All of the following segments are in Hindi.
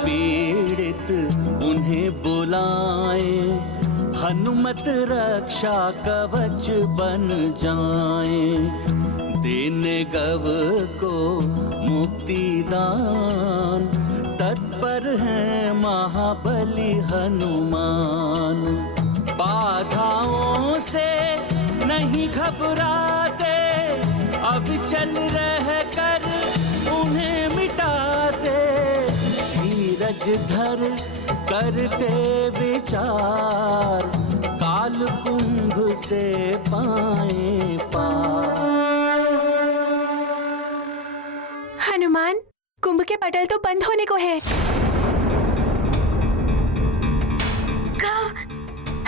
पीड़ित उन्हें बुलाए, हनुमत रक्षा कवच बन जाए, देने गव को मुक्ति दान, तत्पर है महाबली हनुमान। बाधाओं से नहीं घबराते, अब चल रह कर उन्हें मिटाते, धीरज धर करते विचार, काल कुंभ से पाए पार। हनुमान, कुंभ के पटल तो बंद होने को है।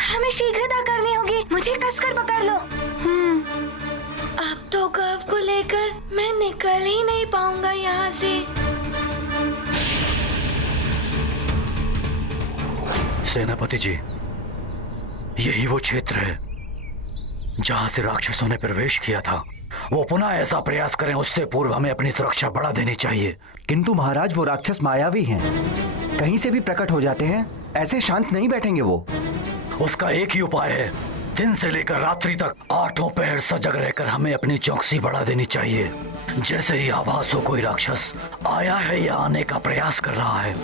हमें शीघ्रता करनी होगी, मुझे कसकर पकड़ लो। अब तो गव को लेकर मैं निकल ही नहीं पाऊंगा यहाँ से। सेनापति जी, यही वो क्षेत्र है जहां से राक्षसों ने प्रवेश किया था। वो पुनः ऐसा प्रयास करें, उससे पूर्व हमें अपनी सुरक्षा बढ़ा देनी चाहिए। किंतु महाराज, वो राक्षस मायावी हैं, कहीं से भी प्रकट हो जाते हैं, ऐसे शांत नहीं बैठेंगे वो। उसका एक ही उपाय है, दिन से लेकर रात्रि तक 8 पहर सजग रहकर हमें अपनी चौकसी बढ़ा देनी चाहिए। जैसे ही आभास हो कोई राक्षस आया है या आने का प्रयास कर रहा है,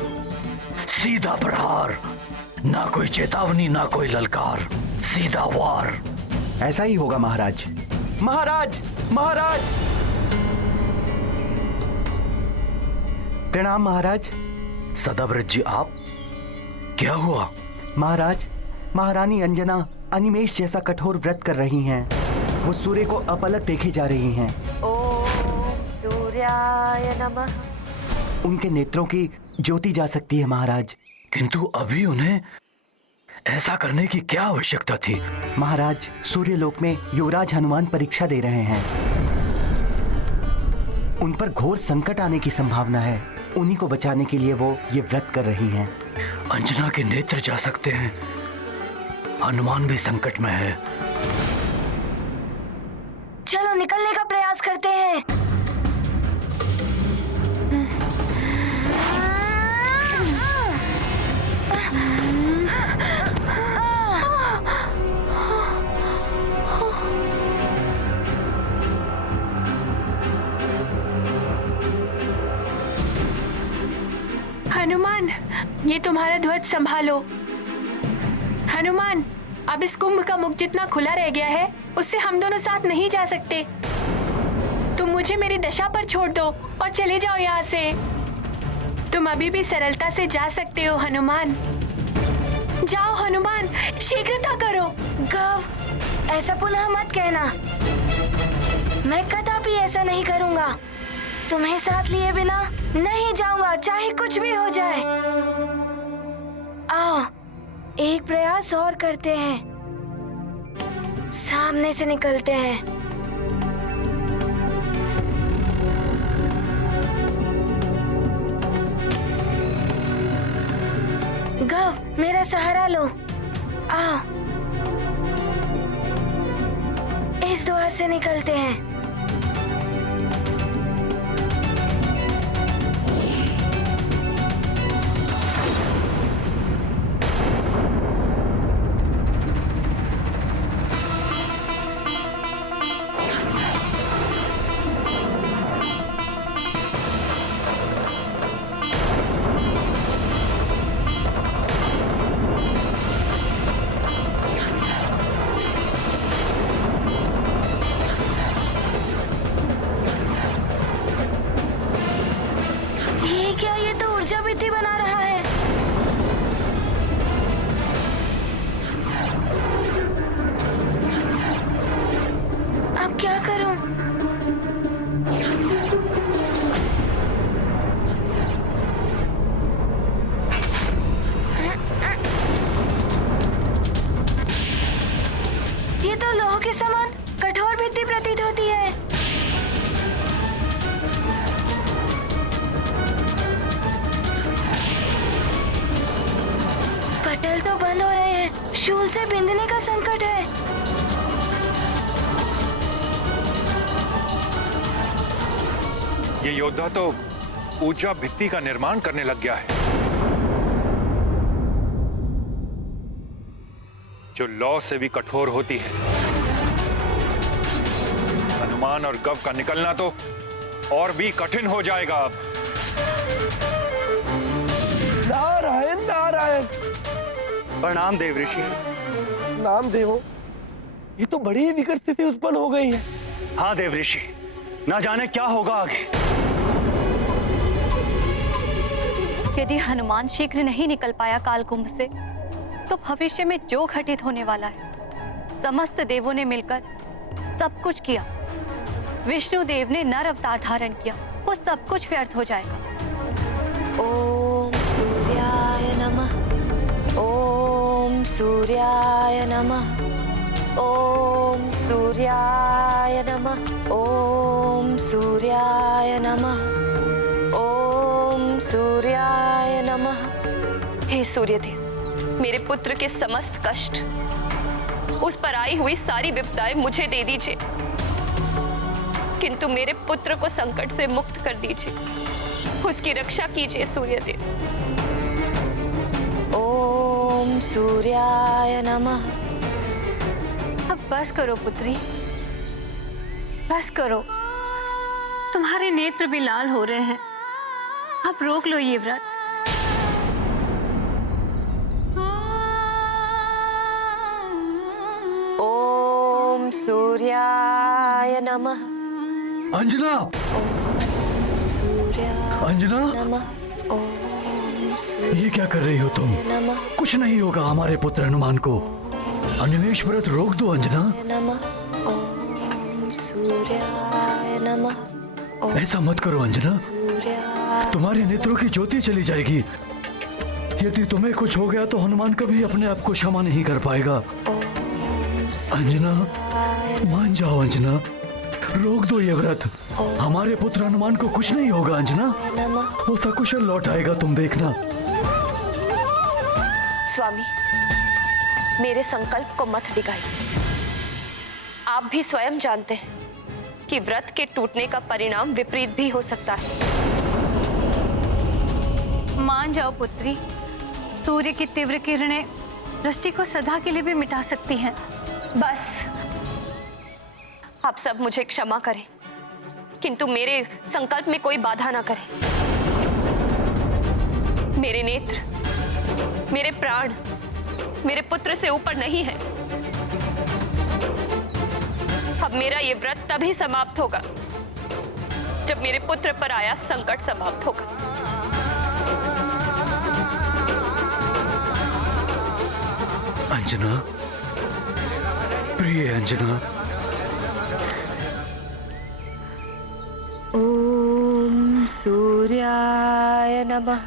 सीधा प्रहार, ना कोई चेतावनी ना कोई ललकार, सीधा वार। ऐसा ही होगा महाराज। महाराज, महाराज! प्रणाम महाराज। सदाव्रत जी, आप? क्या हुआ? महाराज, महारानी अंजना अनिमेष जैसा कठोर व्रत कर रही हैं। वो सूर्य को अपलक देखे जा रही हैं। ओम सूर्याय नमः। उनके नेत्रों की ज्योति जा सकती है महाराज। किंतु अभी उन्हें ऐसा करने की क्या आवश्यकता थी? महाराज, सूर्यलोक में युवराज हनुमान परीक्षा दे रहे हैं। उन पर घोर संकट आने की संभावना है। उन्हीं को बचाने के लिए वो ये व्रत कर रही हैं। अंजना के नेत्र जा सकते हैं, हनुमान भी संकट में है। चलो निकलने का प्रयास करते हैं। हनुमान, ये तुम्हारा ध्वज संभालो। हनुमान, अब इस कुंभ का मुख जितना खुला रह गया है, उससे हम दोनों साथ नहीं जा सकते। तुम मुझे मेरी दशा पर छोड़ दो और चले जाओ यहाँ से। तुम अभी भी सरलता से जा सकते हो हनुमान। जाओ हनुमान, शीघ्रता करो। गव, ऐसा पुनः मत कहना। मैं कदापि ऐसा नहीं करूँगा। तुम्हें साथ लिए बिना नहीं जाऊंगा, चाहे कुछ भी हो जाए। आओ, एक प्रयास और करते हैं। सामने से निकलते हैं। गव, मेरा सहारा लो। आओ, इस द्वार से निकलते हैं। बना रहा है। अब क्या करूं? ये तो लोह के समान कठोर भित्ति प्रतीत होती है। पटल तो बंद हो रहे हैं, शूल से बिंदने का संकट है। ये योद्धा तो ऊर्जा भित्ति का निर्माण करने लग गया है। जो लौ से भी कठोर होती है। हनुमान और गव का निकलना तो और भी कठिन हो जाएगा अब। नारायण नारायण। प्रणाम देव ऋषि। नाम देवो, ये तो बड़ी ही विकट स्थिति उत्पन्न हो गई है। हाँ देव ऋषि, ना जाने क्या होगा आगे। यदि हनुमान शीघ्र नहीं निकल पाया कालकुंभ से, तो भविष्य में जो घटित होने वाला है, समस्त देवों ने मिलकर सब कुछ किया, विष्णु देव ने नर अवतार धारण किया, वो सब कुछ व्यर्थ हो जाएगा। ओम सूर्याय नमः। ओम सूर्याय नमः। ओम सूर्याय नमः। ओम सूर्याय नमः। ओम सूर्याय नमः। हे सूर्यदेव, मेरे पुत्र के समस्त कष्ट, उस पर आई हुई सारी विपदाएं मुझे दे दीजिए, किंतु मेरे पुत्र को संकट से मुक्त कर दीजिए, उसकी रक्षा कीजिए सूर्यदेव। ओम सूर्याय नमः। अब बस करो पुत्री, बस करो। तुम्हारे नेत्र भी लाल हो रहे हैं, अब रोक लो ये व्रत। ओम सूर्याय नमः। अंजना, सूर्याय अंजना, नमः। ओम सूर्याय ये क्या कर रही हो तुम? नमः। कुछ नहीं होगा हमारे पुत्र हनुमान को। अनिमेष व्रत रोक दो अंजना। नमः। ओम सूर्याय नमः। ऐसा मत करो अंजना, सूर्याय। तुम्हारे नेत्रों की ज्योति चली जाएगी। यदि तुम्हें कुछ हो गया तो हनुमान कभी अपने आप को क्षमा नहीं कर पाएगा। अंजना, मान जाओ अंजना, रोक दो ये व्रत। हमारे पुत्र हनुमान को कुछ नहीं होगा अंजना, वो सकुशल लौट आएगा, तुम देखना। स्वामी, मेरे संकल्प को मत डिगाइए। आप भी स्वयं जानते हैं कि व्रत के टूटने का परिणाम विपरीत भी हो सकता है। मान जाओ पुत्री, सूर्य की तीव्र किरणें दृष्टि को सदा के लिए भी मिटा सकती हैं। बस, आप सब मुझे क्षमा करें, किंतु मेरे संकल्प में कोई बाधा ना करें। मेरे नेत्र, मेरे प्राण, मेरे पुत्र से ऊपर नहीं है। अब मेरा ये व्रत तभी समाप्त होगा जब मेरे पुत्र पर आया संकट समाप्त होगा। अंजना, प्रिय अंजना, ओम सूर्याय नमः।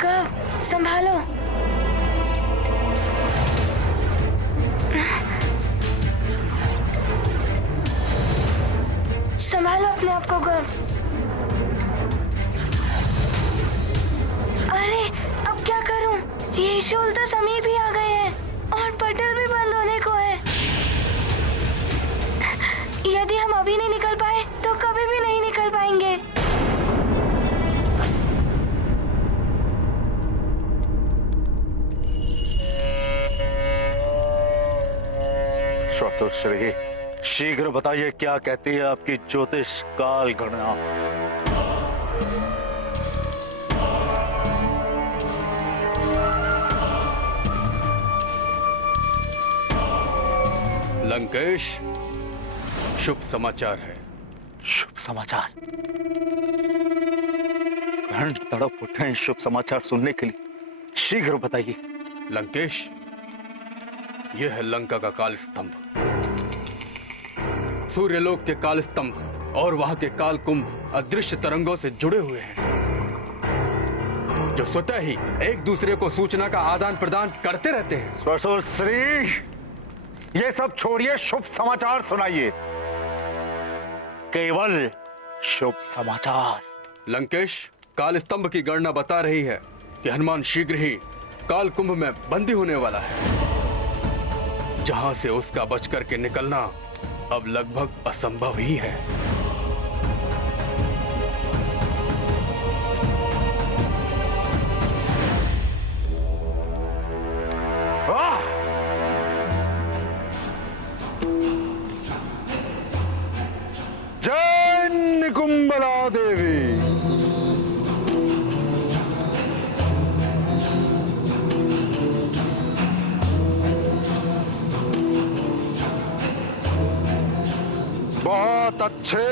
कब संभालो। संभालो अपने आप को गव। अरे अब क्या करूं? ये शूल तो समीप ही आ गए हैं और पटल भी बंद होने को है। यदि हम अभी नहीं निकल पाए तो कभी भी नहीं निकल पाएंगे। श्री, शीघ्र बताइए क्या कहती है आपकी ज्योतिष काल गणना। लंकेश, शुभ समाचार है। शुभ समाचार? प्राण तड़प उठे हैं शुभ समाचार सुनने के लिए, शीघ्र बताइए। लंकेश, यह है लंका का काल स्तंभ। सूर्यलोक के काल स्तंभ और वहां के काल कुंभ अदृश्य तरंगों से जुड़े हुए हैं, जो स्वतः ही एक दूसरे को सूचना का आदान प्रदान करते रहते हैं। ससुर श्री, ये सब छोड़िए, शुभ समाचार सुनाइए। केवल शुभ समाचार। लंकेश, काल स्तंभ की गणना बता रही है कि हनुमान शीघ्र ही काल कुंभ में बंदी होने वाला है। जहां से उसका बच करके निकलना अब लगभग असंभव ही है। जय निकुंबला देवी। बहुत अच्छे।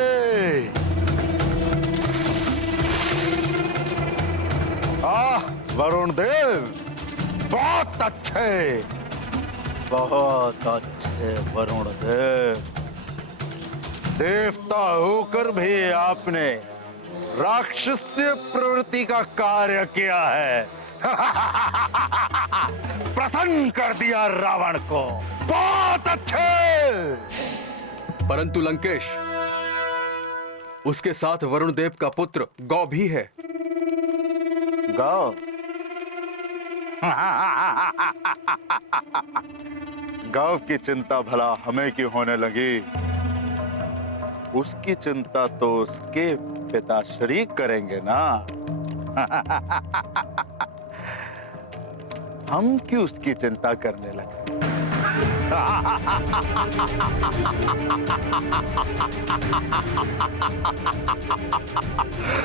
वरुण देव, बहुत अच्छे, बहुत अच्छे वरुण देव। देवता होकर भी आपने राक्षसीय प्रवृत्ति का कार्य किया है। प्रसन्न कर दिया रावण को। बहुत अच्छे। परंतु लंकेश, उसके साथ वरुण देव का पुत्र गौ भी है। गौ? गौ की चिंता भला हमें क्यों होने लगी? उसकी चिंता तो उसके पिताश्री करेंगे ना। हम क्यों उसकी चिंता करने लगे?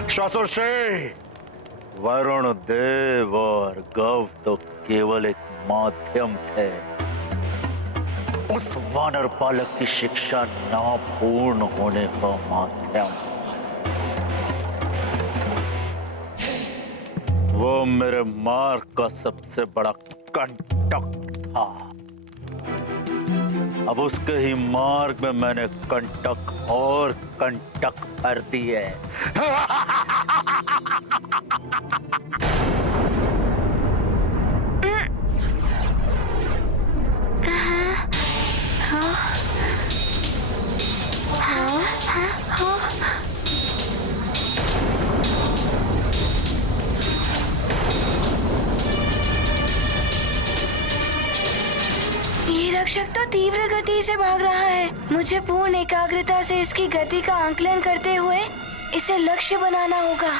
श्वासोश्री, वरुण देव और गौ तो केवल एक माध्यम थे। उस वानर पालक की शिक्षा न पूर्ण होने का माध्यम। वो मेरे मार्ग का सबसे बड़ा कंटक था। अब उसके ही मार्ग में मैंने कंटक और कंटक भर दिए। ये रक्षक तो तीव्र गति से भाग रहा है। मुझे पूर्ण एकाग्रता से इसकी गति का आंकलन करते हुए इसे लक्ष्य बनाना होगा।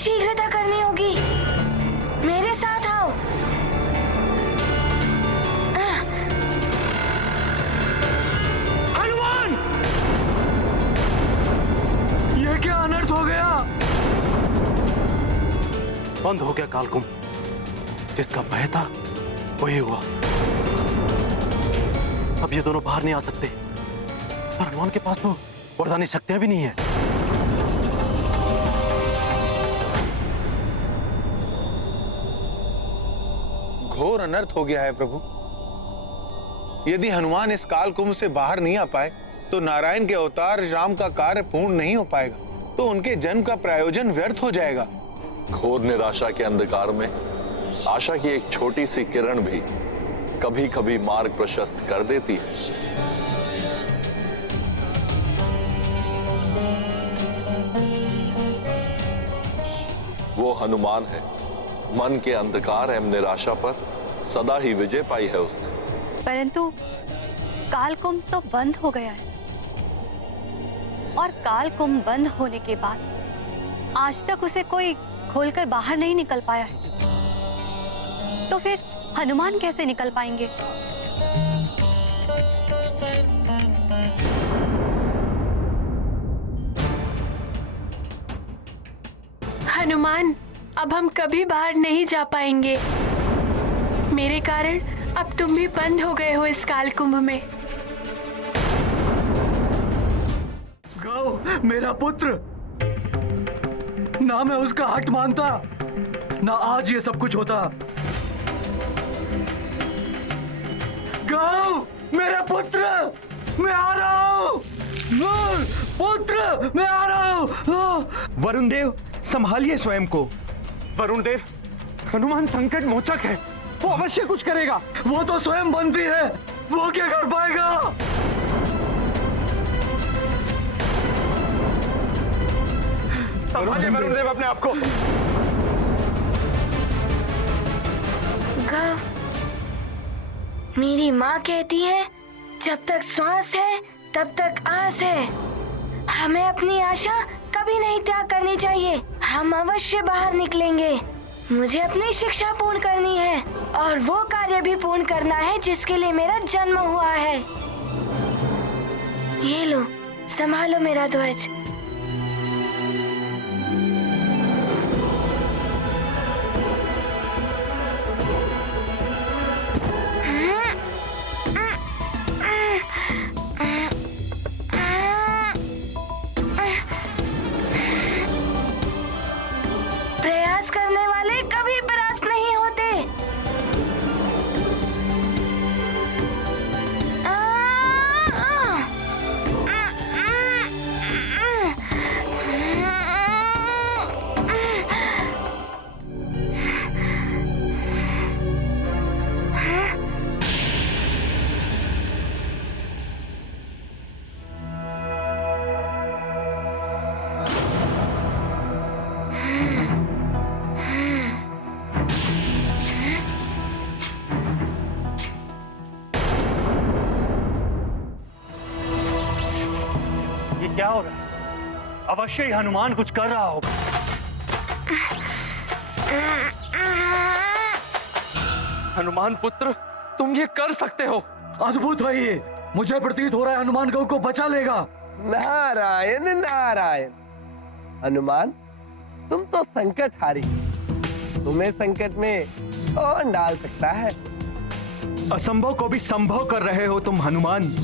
शीघ्रता करनी होगी। मेरे साथ आओ। हनुमान! ये क्या अनर्थ हो गया? बंद हो गया कालकुंभ। जिसका भय था वही हुआ। अब ये दोनों बाहर नहीं आ सकते। पर हनुमान के पास तो वरदानी शक्तियां भी नहीं है। घोर अनर्थ हो गया है प्रभु। यदि हनुमान इस काल कुंभ से बाहर नहीं आ पाए तो नारायण के अवतार राम का कार्य पूर्ण नहीं हो पाएगा, तो उनके जन्म का प्रायोजन व्यर्थ हो जाएगा। घोर निराशा के अंधकार में आशा की एक छोटी सी किरण भी कभी कभी मार्ग प्रशस्त कर देती है। वो हनुमान है। मन के अंधकार एवं निराशा पर सदा ही विजय पाई है उसने। परंतु कालकुंभ तो बंद हो गया है, और कालकुंभ बंद होने के बाद आज तक उसे कोई खोलकर बाहर नहीं निकल पाया है। तो फिर हनुमान कैसे निकल पाएंगे? हनुमान, अब हम कभी बाहर नहीं जा पाएंगे। मेरे कारण अब तुम भी बंद हो गए हो इस काल कुंभ में। गौ! गौ मेरा पुत्र, ना मैं उसका हक मानता, ना आज ये सब कुछ होता। गौ मेरा पुत्र, मैं आ रहा हूँ। पुत्र मैं आ रहा हूँ। वरुण देव, संभालिए स्वयं को। वरुण देव, हनुमान संकट मोचक है, वो अवश्य कुछ करेगा। वो तो स्वयं बंदी है, वो क्या कर पाएगा? संभालिए वरुण देव अपने आप को। गौ, मेरी माँ कहती है जब तक श्वास है तब तक आस है। हमें अपनी आशा कभी नहीं त्याग करनी चाहिए। हम अवश्य बाहर निकलेंगे। मुझे अपनी शिक्षा पूर्ण करनी है और वो कार्य भी पूर्ण करना है जिसके लिए मेरा जन्म हुआ है। ये लो, संभालो मेरा ध्वज। प्रयास करने वाले कभी परास्त नहीं होते। क्या हो रहा है? अवश्य ही हनुमान कुछ कर रहा होगा। हनुमान पुत्र, तुम ये कर सकते हो। अद्भुत है ये। मुझे प्रतीत हो रहा है हनुमान गौ को बचा लेगा। नारायण नारायण। हनुमान, तुम तो संकट हारी, तुम्हें संकट में कौन डाल सकता है? असंभव को भी संभव कर रहे हो तुम हनुमान।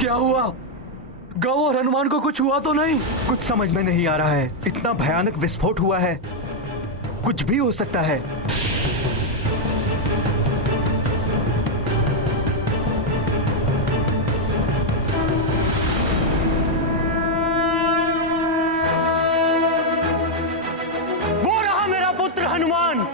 क्या हुआ? गौ और हनुमान को कुछ हुआ तो नहीं? कुछ समझ में नहीं आ रहा है। इतना भयानक विस्फोट हुआ है, कुछ भी हो सकता है। वो रहा मेरा पुत्र हनुमान।